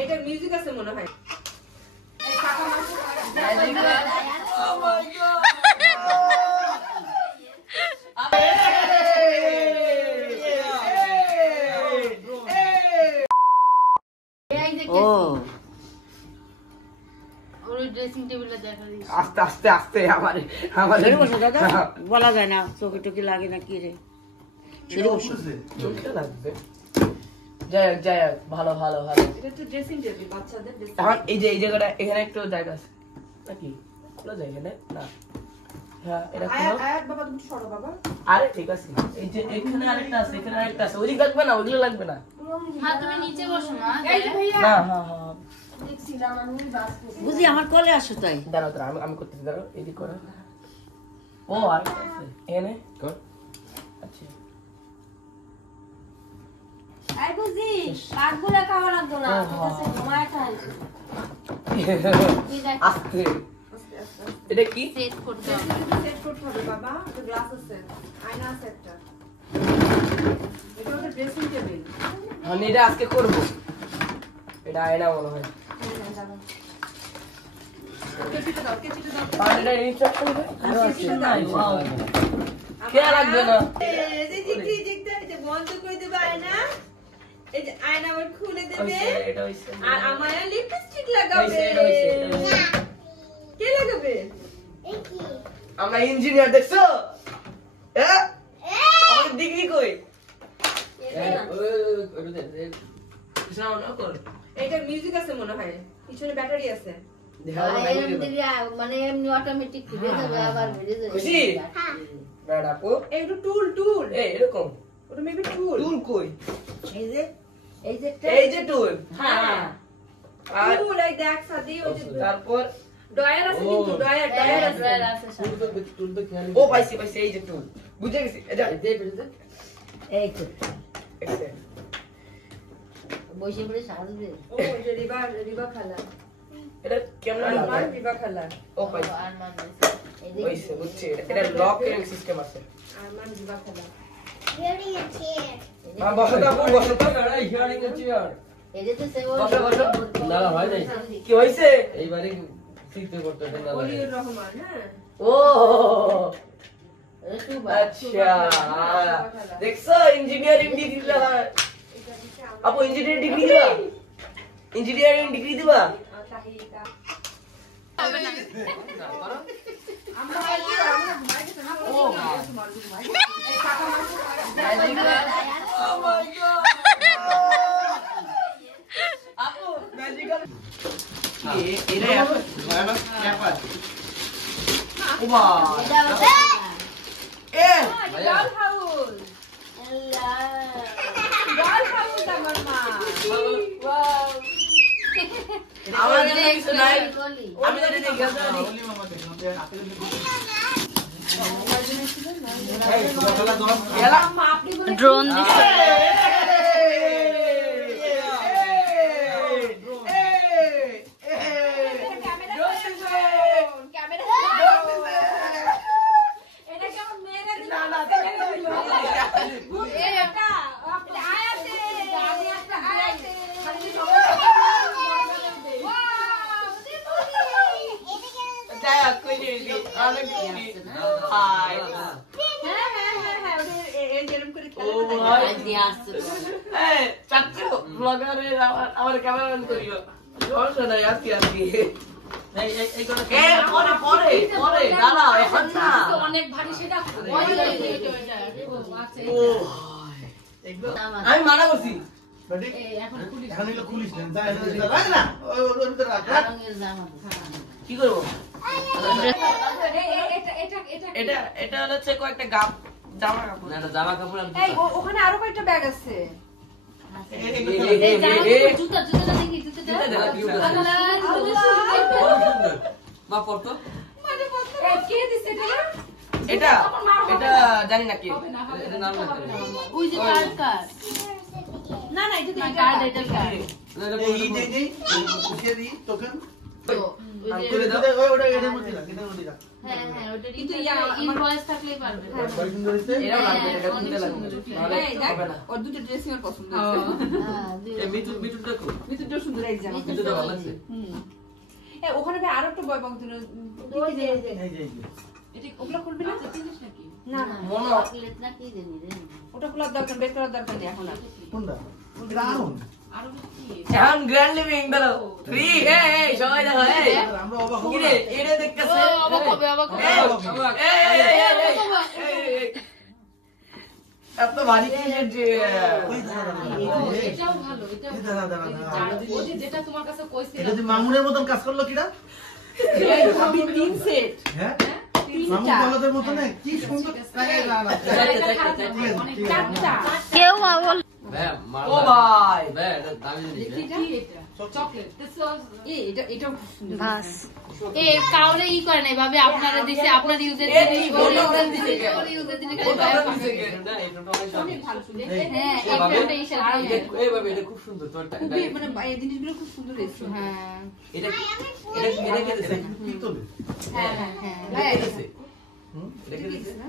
এটা মিউজিক আছে মনে হয়। আস্তে আস্তে আস্তে আমাদের বলা যায় না চোখে টোকে লাগে না কি রে চোখে লাগবে। যাই হোক যাই হোক, ভালো ভালো ভালো। এটা তো ড্রেসিং টেবিল বাচ্চাদের ড্রেসিং। এখন এই যে এই জায়গাটা এখানে একটু জায়গা আছে নাকি খোলা যায় এখানে না? হ্যাঁ এটা আয়াত বাবা তুমি সরো বাবা। আরে ঠিক আছে, এই যে এখানে আরেকটা আছে, এখানে আরেকটা আছে, ওইদিকে লাগবে না, ওইগুলো লাগবে না। হ্যাঁ তুমি নিচে বসো না। এই যে ভাইয়া না হ্যাঁ হ্যাঁ দেখছিলাম আমি বাস করতে। বুঝি আমার কোলে আসো তাই দাঁড়াও দাঁড়াও, আমি করতেছি, দাঁড়াও এদিক করো। ও আরেকটা আছে এখানে কর। আচ্ছা আই বুঝি পাকগুলা খাওয়া লাগতো না, ঠিক আছে ঘুমায় খাই। আস্তে এটা কি সেট করতে হবে। সেট করতে হবে বাবা, তো গ্লাস আছে, আয়না আছে একটা। এটা হচ্ছে ড্রেসিং টেবিল। আমি এটা আজকে করব, এটা আয়না মনে হয়। কেচিটা দাও, কেচিটা দাও। আর এটা ইনস্ট্রাকশন আরো আছে ওয়াও কে লাগবে না। এই যে জিগটা এই যে বন্ধ করে দেবে আয়না, এই যে আয়না আবার খুলে দেবে, এটা হইছে আর আমার লিপস্টিক লাগাবে। কে লাগাবে? আমরা ইঞ্জিনিয়ার দেখছো? হ্যাঁ আমার ডিগ্রি কই? এটা মিউজিক আছে মনে হয়, পিছনে ব্যাটারি আছে। মানে এমনি অটোমেটিক খুলে যাবে আবার বেরিয়ে যাবে। খুশি? ব্যাডা আপু এই তো টুল এই এরকম ওটা মেবি টুল। টুল কই? এই যে এই যে টুল। হ্যাঁ আর টুল এই দেখ সাদি ওই যে তারপর ডয়ার আছে, কিন্তু ডয়ার আছে। ও পাইছি পাইছি, এই যে টুল বুঝে গেছি। এটা এই তো এই বসে পড়ে সাজবে। ও যে রিবা খালা, এটা কেমন আর লাগে? রিবা খালা, ও পাইছি আর মানে এই যে হইছে বুঝছি। এটা লক এর সিস্টেম আছে। আর মান রিবা খালা। বসো তো আপু, বসো তো। এই যে তো সে বসো বসো। না হয় নাই, কি হইছে? এইবারে শিখতে করতে না লাগে। ওলিউর রহমান। হ্যাঁ ও একটু আচ্ছা, দেখছো ইঞ্জিনিয়ারিং ডিগ্রি দিলা আপু? ইঞ্জিনিয়ারিং ডিগ্রি দিবা? ইঞ্জিনিয়ারিং ডিগ্রি দিবা? তাহিকা আপু ম্যাজিক্যাল এটা ভয়ানক ব্যাপার। ওমা a doll house, doll house আমার মা। ওয়াও, আমার কাছে কিছু নাই, আমি জানি না গেছে না। মা আপনি বলে ড্রোন দিছে আমার ক্যামেরাম্যান করিও সমস্যা নাই। আজকে আজকে দাঁড়াও এখন না, অনেক ভারী সেটা আমি মানা করছি। কি করবো? এটা এটা হচ্ছে কয়েকটা জামা কাপড়। একটা জামা কাপড় আমি এই ওখানে আরো কয়েকটা ব্যাগ আছে। জুতা জুতা দেখি জুতা মা পড়তো এই কে দিছে এটা? এটা এটা জানি না কি এটা নাম লাগবে ওই যে কার না না এটা কার এটা কার এটা হ্যাঁ হ্যাঁ ওটা কিন্তু ইনভয়েস থাকলেই পারবে এরাও লাগবে, এটা খুলতে লাগবে। নাহলে এই দেখ, হবে না। ওর দুটো ড্রেসিং এর পছন্দ হয়েছে। হ্যাঁ এ মিঠু মিঠু দেখো মিতুটা সুন্দর এই জামা। মিঠুটা ভালো লাগছে এ ওখানে ভাই আরো একটা বয় বক্স দিল। ওই যে এটা ওগুলো খুলবি না? না না, মনো চকলেট না কি জানি রে ওটা খোলার দরকার, বের করার দরকার নেই এখন আর। এখন গ্র্যান্ড লিভিং দাঁড়াও 3 এই সবাই দেখো এই কি রে এটা দেখতেছে অবাক হবে অবাক হবে এত ভারী কি যে এটাও ভালো, এটাও ওই যে যেটা তোমার কাছে কইছিলাম এটা যে মামুনের মতন কাজ করলো কিনা? আমি 3 সেট। হ্যাঁ? মামুন কলেজের মতন না? কি সুন্দর কাজ জানা। চারটা। কেউ বল ভাই ও ভাই ভাই এটা দামি জিনিস দেখি হ্যাঁ? এটা। চকলেট দিস ওয়াজ এটাও খুব সুন্দর। বাস এ কাউরে ই করে নাই ভাবে আপনারা দিছে আপনার ইউজের এই জিনিস ওর ইউজের দিছে কে? ওর ইউজের জিনিস ওর খালি কথা বাইরে দিছে কে? এটা এটা তো অনেক দামি অনেক ভালো সুন্দর। হ্যাঁ এভাবে? একটা ইশারা এইভাবে এটা খুব সুন্দর তোর খুবই মানে এই জিনিসগুলো খুব সুন্দর এসেছে। হ্যাঁ এটা এটা কে দিছে কি তবে? হ্যাঁ হ্যাঁ এটা কে দিছে হুম? এটা কে দিছে না?